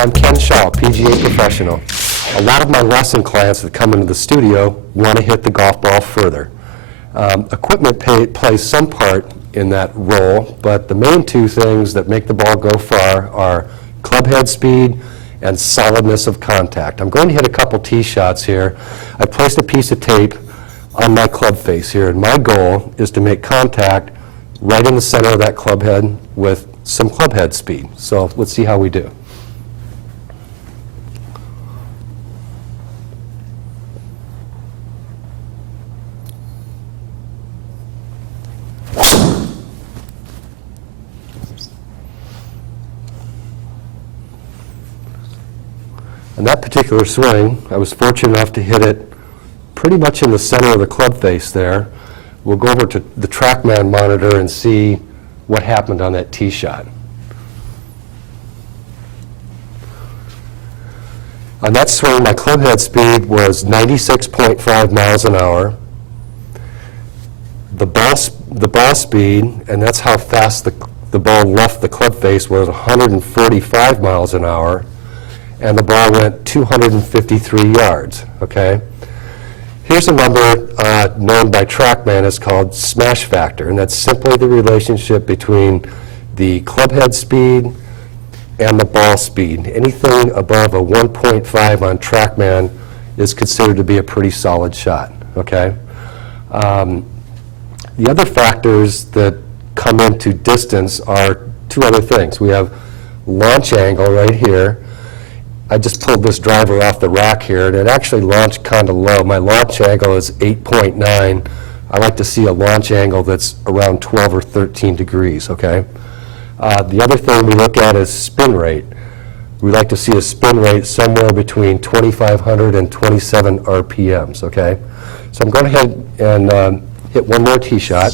I'm Ken Schall, PGA professional. A lot of my lesson clients that come into the studio want to hit the golf ball further. Equipment plays some part in that role, but the main two things that make the ball go far are club head speed and solidness of contact. I'm going to hit a couple tee shots here. I placed a piece of tape on my club face here, and my goal is to make contact right in the center of that club head with some club head speed. So let's see how we do. On that particular swing, I was fortunate enough to hit it pretty much in the center of the club face there. We'll go over to the TrackMan monitor and see what happened on that tee shot. On that swing, my club head speed was 96.5 miles an hour. The ball speed, and that's how fast the ball left the club face, was 145 miles an hour. And the ball went 253 yards, okay? Here's a number known by TrackMan as called smash factor, and that's simply the relationship between the club head speed and the ball speed. Anything above a 1.5 on TrackMan is considered to be a pretty solid shot, okay? The other factors that come into distance are two other things. We have launch angle right here. I just pulled this driver off the rack here, and it actually launched kind of low. My launch angle is 8.9. I like to see a launch angle that's around 12 or 13 degrees, okay? The other thing we look at is spin rate. We like to see a spin rate somewhere between 2,500 and 27 RPMs, okay? So I'm going ahead and hit one more tee shot.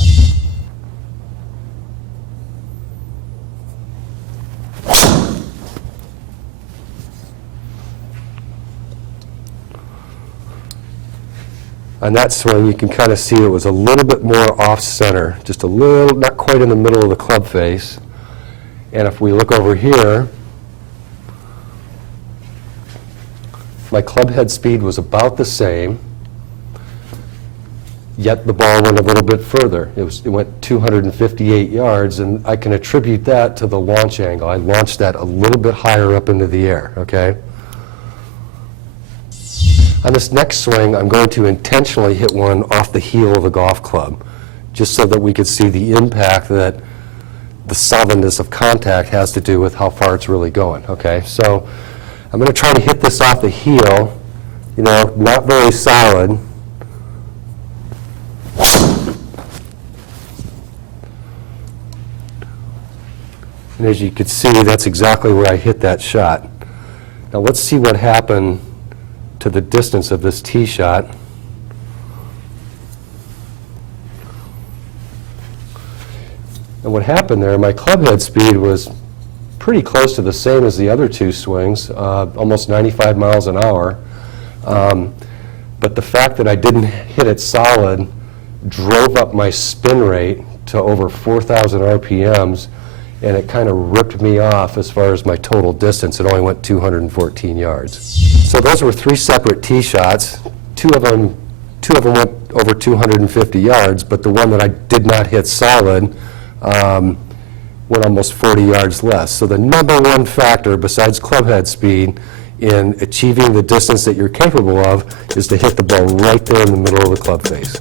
On that swing, you can kind of see it was a little bit more off-center, just a little, not quite in the middle of the club face. And if we look over here, my club head speed was about the same, yet the ball went a little bit further. It went 258 yards, and I can attribute that to the launch angle. I launched that a little bit higher up into the air, okay? On this next swing, I'm going to intentionally hit one off the heel of the golf club, just so that we could see the impact that the solidness of contact has to do with how far it's really going, okay? So I'm going to try to hit this off the heel, you know, not very solid. And as you can see, that's exactly where I hit that shot. Now let's see what happened to the distance of this tee shot. And what happened there, my club head speed was pretty close to the same as the other two swings, almost 95 miles an hour. But the fact that I didn't hit it solid drove up my spin rate to over 4,000 RPMs, and it kind of ripped me off as far as my total distance. It only went 214 yards. So those were three separate tee shots. Two of them went over 250 yards, but the one that I did not hit solid went almost 40 yards less. So the number one factor besides club head speed in achieving the distance that you're capable of is to hit the ball right there in the middle of the club face.